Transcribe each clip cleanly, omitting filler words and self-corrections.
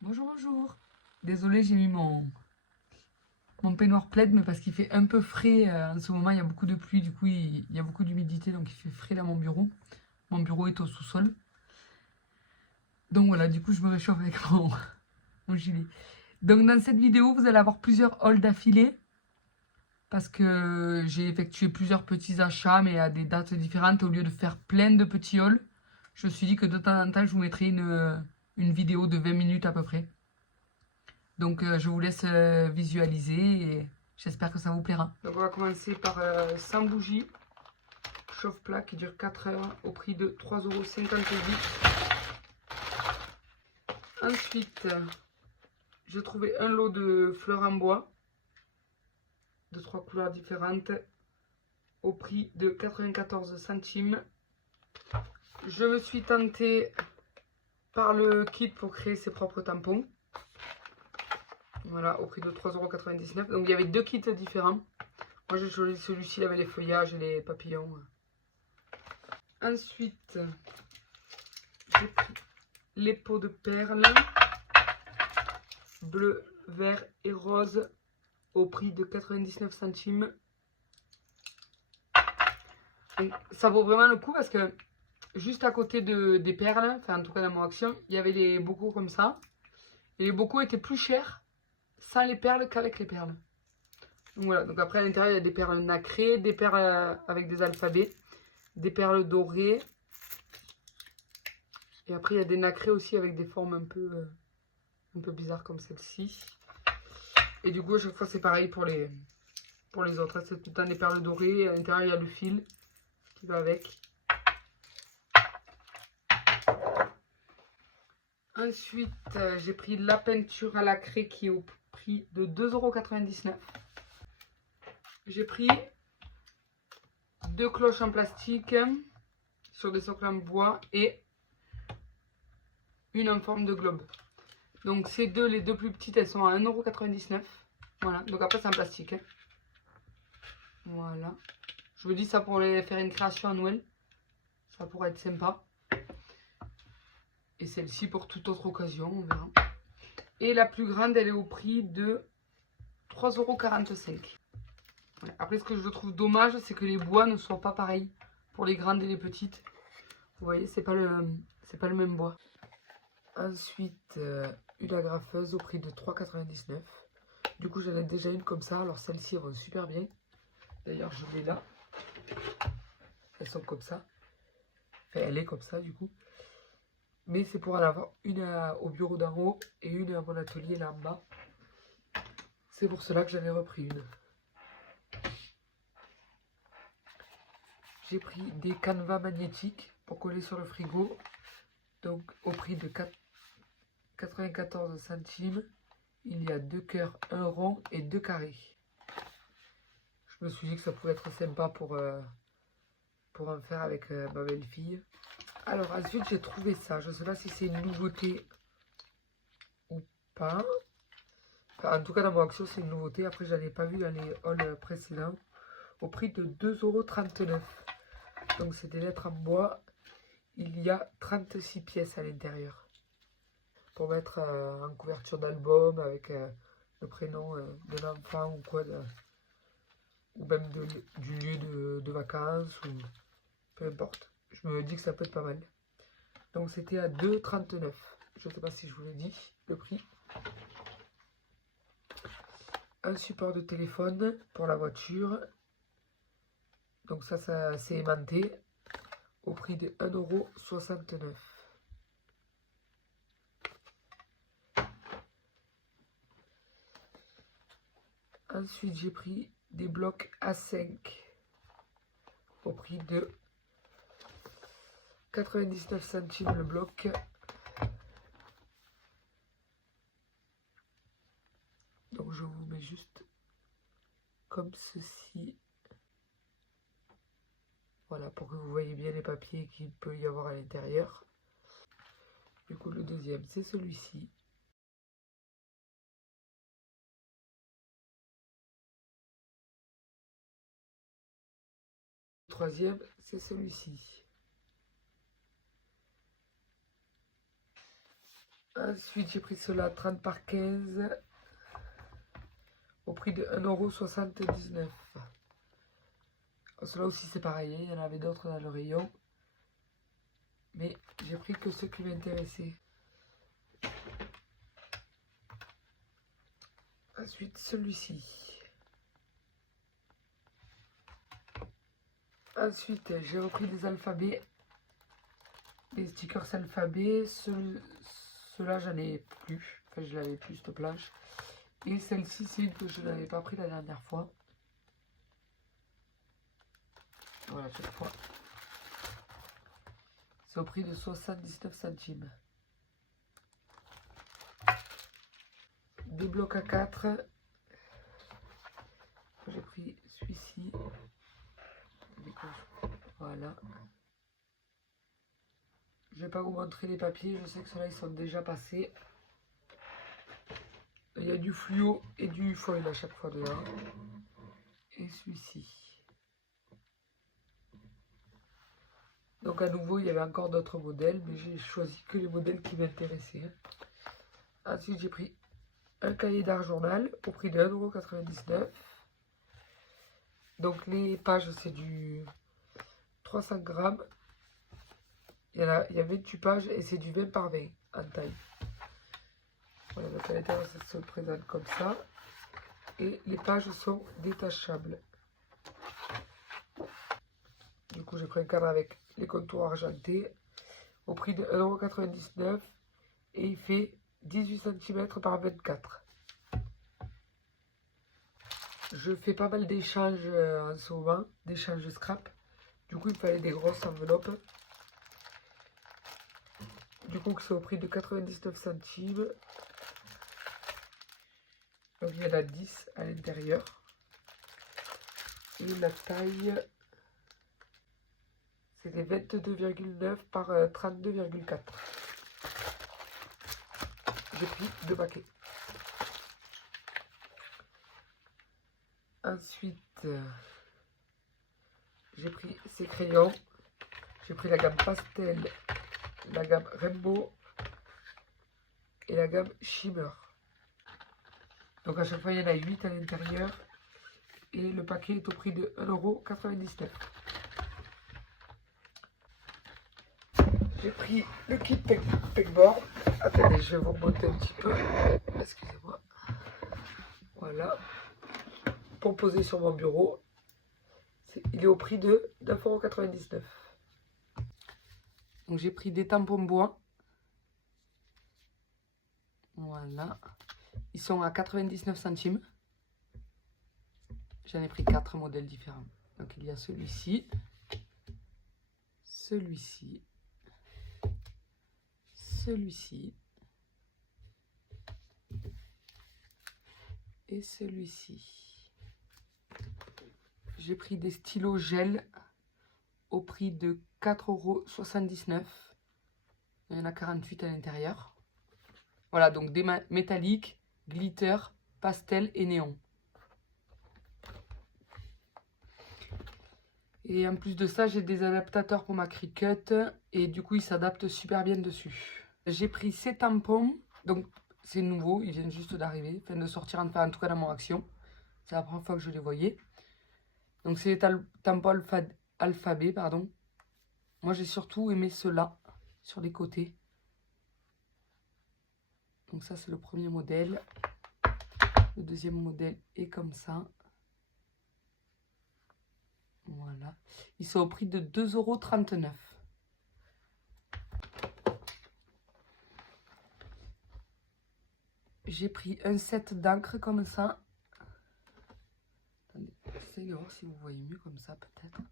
Bonjour, bonjour. Désolée, j'ai mis mon peignoir plaid, mais parce qu'il fait un peu frais en ce moment, il y a beaucoup de pluie, du coup il y a beaucoup d'humidité, donc il fait frais dans mon bureau. Mon bureau est au sous-sol. Donc voilà, du coup je me réchauffe avec mon gilet. Donc dans cette vidéo, vous allez avoir plusieurs hauls d'affilée, parce que j'ai effectué plusieurs petits achats, mais à des dates différentes. Au lieu de faire plein de petits hauls, je me suis dit que de temps en temps, je vous mettrai une vidéo de 20 minutes à peu près. Donc je vous laisse visualiser et j'espère que ça vous plaira. Donc on va commencer par 100 bougies chauffe-plat qui dure 4 heures au prix de 3,58 €. Ensuite, j'ai trouvé un lot de fleurs en bois de 3 couleurs différentes au prix de 94 centimes. Je me suis tentée par le kit pour créer ses propres tampons. Voilà, au prix de 3,99 €. Donc il y avait deux kits différents. Moi j'ai choisi celui-ci, il avait les feuillages et les papillons. Ensuite, j'ai pris les pots de perles bleu, vert et rose au prix de 99 centimes. Donc, ça vaut vraiment le coup parce que juste à côté des perles, enfin en tout cas dans mon action, il y avait les bocaux comme ça. Et les bocaux étaient plus chers sans les perles qu'avec les perles. Donc voilà, donc après à l'intérieur il y a des perles nacrées, des perles avec des alphabets, des perles dorées. Et après il y a des nacrées aussi avec des formes un peu bizarres comme celle-ci. Et du coup à chaque fois c'est pareil pour les autres. C'est tout le temps des perles dorées. Et à l'intérieur il y a le fil qui va avec. Ensuite, j'ai pris la peinture à la craie qui est au prix de 2,99 €. J'ai pris deux cloches en plastique sur des socles en bois et une en forme de globe. Donc ces deux, les deux plus petites, elles sont à 1,99 €. Voilà, donc après c'est en plastique. Voilà. Je me dis ça pourrait faire une création à Noël. Ça pourrait être sympa. Et celle-ci pour toute autre occasion, on verra. Et la plus grande, elle est au prix de 3,45 €. Après, ce que je trouve dommage, c'est que les bois ne soient pas pareils pour les grandes et les petites. Vous voyez, c'est pas le même bois. Ensuite, une agrafeuse au prix de 3,99 €. Du coup, j'en ai déjà une comme ça. Alors, celles-ci, elles vont super bien. D'ailleurs, je l'ai là. Elles sont comme ça. Enfin, elle est comme ça, du coup. Mais c'est pour en avoir une au bureau d'en haut et une à mon atelier là en bas. C'est pour cela que j'en ai repris une. J'ai pris des canevas magnétiques pour coller sur le frigo. Donc au prix de 94 centimes. Il y a deux cœurs, un rond et deux carrés. Je me suis dit que ça pouvait être sympa pour en faire avec ma belle-fille. Alors ensuite j'ai trouvé ça. Je ne sais pas si c'est une nouveauté ou pas. Enfin, en tout cas dans mon action c'est une nouveauté. Après je n'en ai pas vu dans les hauls précédents. Au prix de 2,39 €. Donc c'est des lettres en bois. Il y a 36 pièces à l'intérieur. Pour mettre en couverture d'album avec le prénom de l'enfant ou quoi. Ou même du lieu de vacances. Ou peu importe. Je me dis que ça peut être pas mal. Donc c'était à 2,39 €. Je ne sais pas si je vous l'ai dit, le prix. Un support de téléphone pour la voiture. Donc ça c'est aimanté. Au prix de 1,69 €. Ensuite, j'ai pris des blocs A5 au prix de 99 centimes le bloc. Donc je vous mets juste comme ceci. Voilà, pour que vous voyez bien les papiers qu'il peut y avoir à l'intérieur. Du coup, le deuxième, c'est celui-ci. Le troisième, c'est celui-ci. Ensuite, j'ai pris cela 30 par 15 au prix de 1,79 €. Cela aussi, c'est pareil, hein, il y en avait d'autres dans le rayon. Mais j'ai pris que ceux qui m'intéressaient. Ensuite, celui-ci. Ensuite, j'ai repris des alphabets. Des stickers alphabets. Ceux-là, j'en ai plus. Enfin, je l'avais plus, cette planche. Et celle-ci, c'est une que je n'avais pas pris la dernière fois. Voilà, cette fois. C'est au prix de 79 centimes. Des blocs à 4. J'ai pris celui-ci. Voilà. Je vais pas vous montrer les papiers. Je sais que ceux-là, ils sont déjà passés. Il y a du fluo et du foil à chaque fois dedans. Et celui-ci. Donc à nouveau, il y avait encore d'autres modèles, mais j'ai choisi que les modèles qui m'intéressaient. Ensuite, j'ai pris un cahier d'art journal au prix de 1,99 €. Donc les pages, c'est du 300 grammes. Il y a 28 pages et c'est du 20 par 20 en taille. Voilà, donc à l'intérieur, ça se présente comme ça. Et les pages sont détachables. Du coup, j'ai pris un cadre avec les contours argentés au prix de 1,99 € et il fait 18 cm par 24. Je fais pas mal d'échanges en ce moment, d'échanges scrap. Du coup, il fallait des grosses enveloppes. Du coup, c'est au prix de 99 centimes. Donc, il y en a 10 à l'intérieur. Et la taille, c'était 22,9 par 32,4. J'ai pris 2 paquets. Ensuite, j'ai pris ces crayons. J'ai pris la gamme pastel, la gamme rainbow et la gamme shimmer. Donc à chaque fois, il y en a 8 à l'intérieur. Et le paquet est au prix de 1,99 €. J'ai pris le kit pegboard. Attendez, je vais vous remonter un petit peu. Excusez-moi. Voilà. Pour poser sur mon bureau. Il est au prix de 9,99 €. Donc j'ai pris des tampons bois. Voilà. Ils sont à 99 centimes. J'en ai pris 4 modèles différents. Donc il y a celui-ci, celui-ci, celui-ci et celui-ci. J'ai pris des stylos gel au prix de 4,79 €. Il y en a 48 à l'intérieur. Voilà, donc des métalliques, glitter, pastel et néon. Et en plus de ça, j'ai des adaptateurs pour ma Cricut. Et du coup, ils s'adaptent super bien dessus. J'ai pris ces tampons. Donc, c'est nouveau. Ils viennent juste d'arriver. Enfin, de sortir en tout cas dans mon action. C'est la première fois que je les voyais. Donc, c'est les tampons alphabet, pardon. Moi, j'ai surtout aimé ceux-là, sur les côtés. Donc, ça, c'est le premier modèle. Le deuxième modèle est comme ça. Voilà. Ils sont au prix de 2,39 €. J'ai pris un set d'encre comme ça. Attendez, j'essaie de voir si vous voyez mieux comme ça peut-être.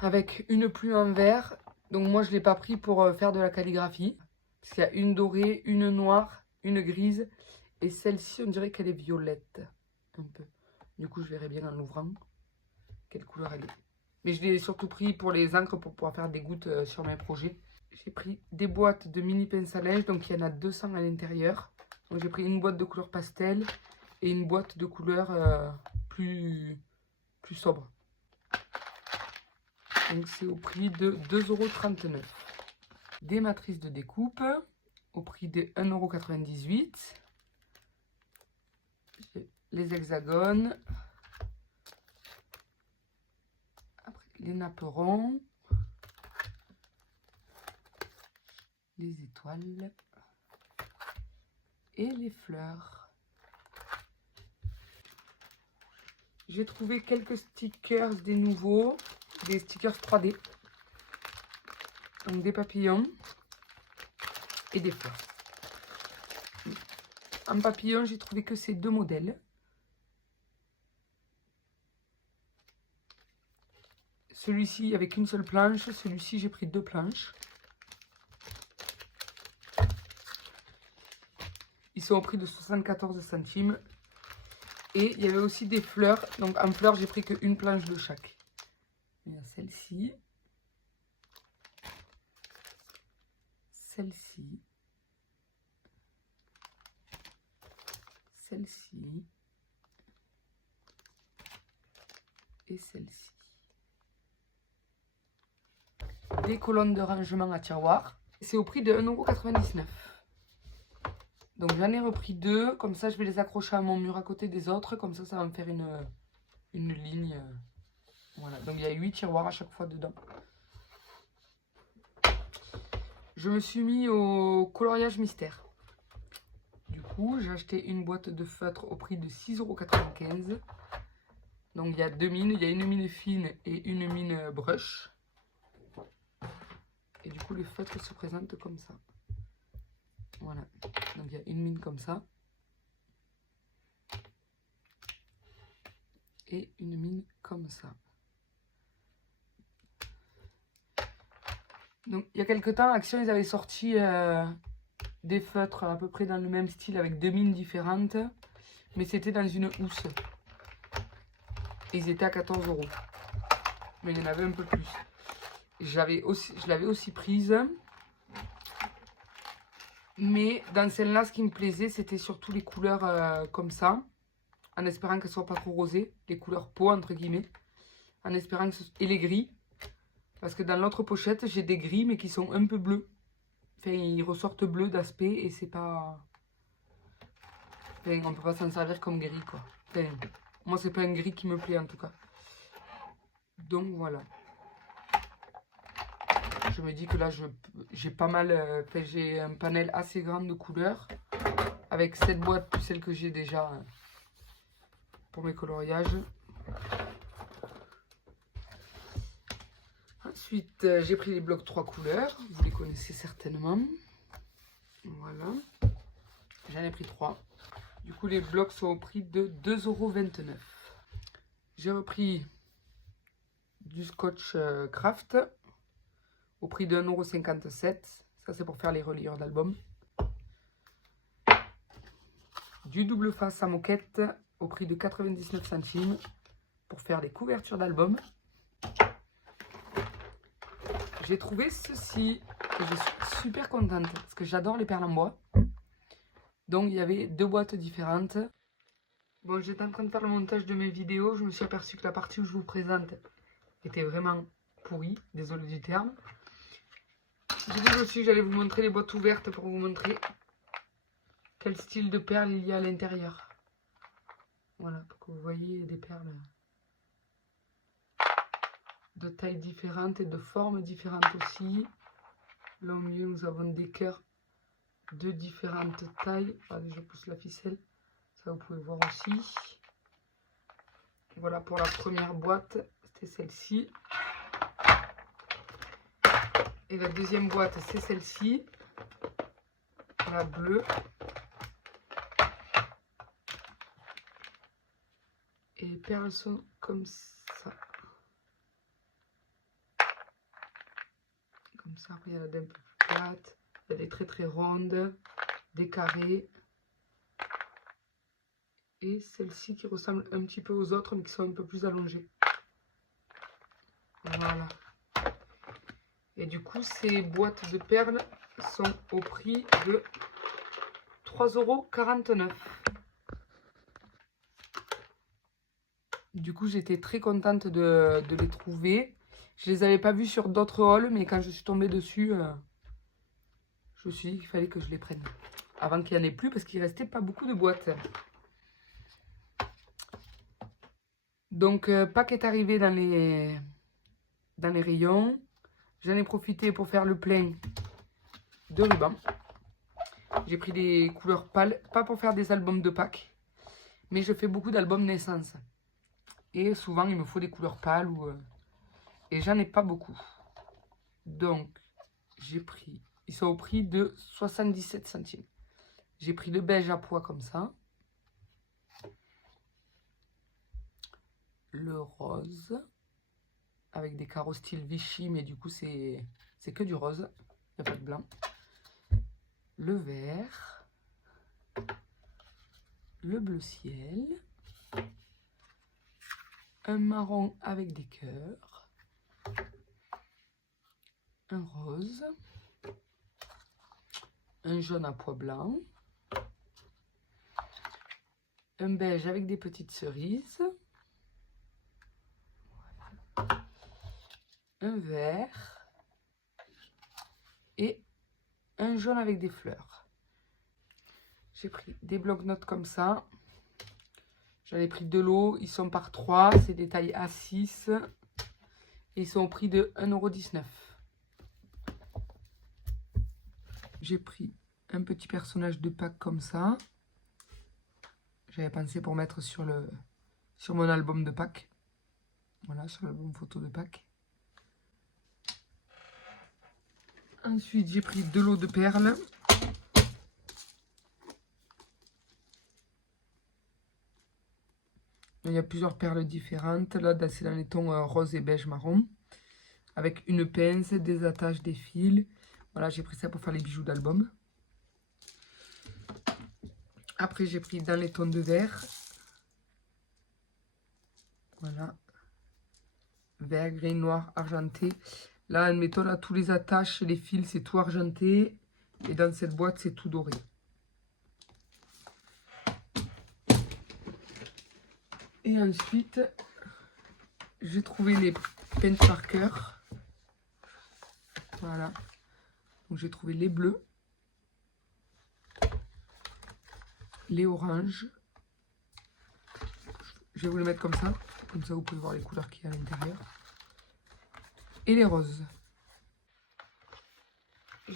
Avec une plume en vert. Donc moi je ne l'ai pas pris pour faire de la calligraphie. Parce qu'il y a une dorée, une noire, une grise. Et celle-ci on dirait qu'elle est violette. Un peu. Du coup je verrai bien en l'ouvrant quelle couleur elle est. Mais je l'ai surtout pris pour les encres pour pouvoir faire des gouttes sur mes projets. J'ai pris des boîtes de mini pince à linge. Donc il y en a 200 à l'intérieur. Donc j'ai pris une boîte de couleur pastel et une boîte de couleur plus sobre. Donc c'est au prix de 2,39 €. Des matrices de découpe au prix de 1,98 €. Les hexagones. Après, les napperons. Les étoiles. Et les fleurs. J'ai trouvé quelques stickers des nouveaux. Des stickers 3D. Donc des papillons. Et des fleurs. En papillon, j'ai trouvé que ces deux modèles. Celui-ci avec une seule planche. Celui-ci, j'ai pris 2 planches. Ils sont au prix de 74 centimes. Et il y avait aussi des fleurs. Donc en fleurs, j'ai pris qu'une planche de chaque. Il y a celle-ci. Celle-ci. Celle-ci. Et celle-ci. Des colonnes de rangement à tiroir. C'est au prix de 1,99 €. Donc j'en ai repris 2. Comme ça, je vais les accrocher à mon mur à côté des autres. Comme ça, ça va me faire une ligne. Voilà. Donc il y a 8 tiroirs à chaque fois dedans. Je me suis mis au coloriage mystère. Du coup, j'ai acheté une boîte de feutre au prix de 6,95 €. Donc il y a 2 mines. Il y a une mine fine et une mine brush. Et du coup, les feutres se présentent comme ça. Voilà. Donc il y a une mine comme ça. Et une mine comme ça. Donc il y a quelques temps, Action, ils avaient sorti des feutres à peu près dans le même style avec 2 mines différentes. Mais c'était dans une housse. Et ils étaient à 14 €. Mais il y en avait un peu plus. Je l'avais aussi prise. Mais dans celle-là, ce qui me plaisait, c'était surtout les couleurs comme ça. En espérant qu'elles ne soient pas trop rosées. Les couleurs peau, entre guillemets. En espérant que et les gris. Parce que dans l'autre pochette, j'ai des gris, mais qui sont un peu bleus. Enfin, ils ressortent bleus d'aspect et c'est pas... Enfin, on peut pas s'en servir comme gris, quoi. Enfin, moi, c'est pas un gris qui me plaît, en tout cas. Donc, voilà. Je me dis que là, j'ai pas mal... j'ai un panel assez grand de couleurs. Avec cette boîte, plus celle que j'ai déjà pour mes coloriages. Ensuite, j'ai pris les blocs 3 couleurs. Vous les connaissez certainement. Voilà. J'en ai pris 3. Du coup, les blocs sont au prix de 2,29 €. J'ai repris du scotch craft au prix de 1,57 €. Ça, c'est pour faire les reliures d'album. Du double face à moquette au prix de 99 centimes pour faire les couvertures d'album. J'ai trouvé ceci et je suis super contente parce que j'adore les perles en bois. Donc il y avait 2 boîtes différentes. Bon, j'étais en train de faire le montage de mes vidéos. Je me suis aperçu que la partie où je vous présente était vraiment pourrie. Désolé du terme. Du coup, je me suis dit que j'allais vous montrer les boîtes ouvertes pour vous montrer quel style de perles il y a à l'intérieur. Voilà, pour que vous voyez des perles de tailles différentes et de formes différentes aussi. Là au milieu, nous avons des cœurs de différentes tailles. Allez, je pousse la ficelle. Ça, vous pouvez voir aussi. Voilà pour la première boîte. C'était celle-ci. Et la deuxième boîte, c'est celle-ci. La bleue. Et les perles sont comme ça. Comme ça, après il y en a des un peu plus plates. Il y a des très très rondes. Des carrés. Et celle-ci qui ressemble un petit peu aux autres, mais qui sont un peu plus allongées. Voilà. Et du coup, ces boîtes de perles sont au prix de 3,49 €. Du coup, j'étais très contente de les trouver. Je les avais pas vus sur d'autres hauls, mais quand je suis tombée dessus, je me suis dit qu'il fallait que je les prenne. Avant qu'il n'y en ait plus, parce qu'il restait pas beaucoup de boîtes. Donc, Pâques est arrivé dans les rayons. J'en ai profité pour faire le plein de ruban. J'ai pris des couleurs pâles, pas pour faire des albums de Pâques, mais je fais beaucoup d'albums naissance. Et souvent, il me faut des couleurs pâles et j'en ai pas beaucoup. Donc, j'ai pris, ils sont au prix de 77 centimes. J'ai pris le beige à pois comme ça. Le rose avec des carreaux style Vichy, mais du coup c'est que du rose, il n'y a pas de blanc. Le vert, le bleu ciel, un marron avec des cœurs, un rose, un jaune à pois blanc, un beige avec des petites cerises, un vert et un jaune avec des fleurs. J'ai pris des blocs-notes comme ça. J'en ai pris de l'eau. Ils sont par 3. C'est des tailles A6. Et ils sont au prix de 1,19 €. J'ai pris un petit personnage de Pâques comme ça. J'avais pensé pour mettre sur mon album de Pâques. Voilà, sur l'album photo de Pâques. Ensuite, j'ai pris de l'eau de perle. Il y a plusieurs perles différentes. Là, c'est dans les tons rose et beige marron. Avec une pince, des attaches, des fils. Voilà, j'ai pris ça pour faire les bijoux d'album. Après, j'ai pris dans les tons de vert. Voilà. Vert, gris, noir, argenté. Là, admettons, là, tous les attaches, les fils, c'est tout argenté. Et dans cette boîte, c'est tout doré. Et ensuite, j'ai trouvé les paint markers. Voilà. Donc, j'ai trouvé les bleus. Les oranges. Je vais vous les mettre comme ça. Comme ça, vous pouvez voir les couleurs qu'il y a à l'intérieur. Et les roses.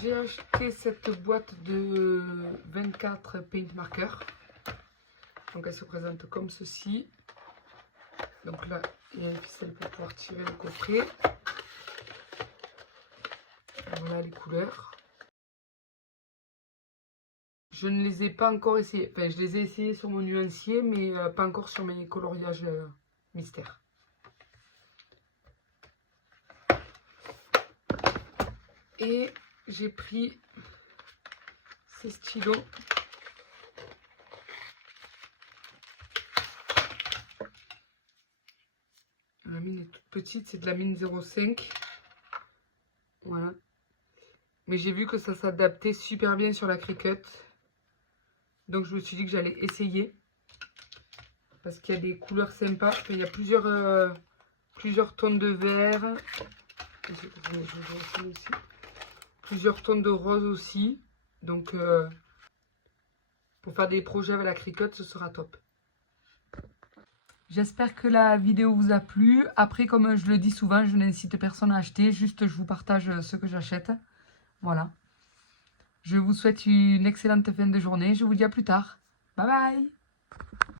J'ai acheté cette boîte de 24 paint markers. Donc elle se présente comme ceci. Donc là, il y a une ficelle pour pouvoir tirer le coffret. Voilà les couleurs. Je ne les ai pas encore essayées. Enfin, je les ai essayées sur mon nuancier, mais pas encore sur mes coloriages mystères. Et j'ai pris ces stylos. La mine est toute petite, c'est de la mine 0,5. Voilà. Mais j'ai vu que ça s'adaptait super bien sur la Cricut. Donc je me suis dit que j'allais essayer. Parce qu'il y a des couleurs sympas. Enfin, il y a plusieurs tons de vert. Plusieurs tons de rose aussi. Donc pour faire des projets avec la Cricut, ce sera top. J'espère que la vidéo vous a plu. Après, comme je le dis souvent, je n'incite personne à acheter. Juste, je vous partage ce que j'achète. Voilà. Je vous souhaite une excellente fin de journée. Je vous dis à plus tard. Bye bye.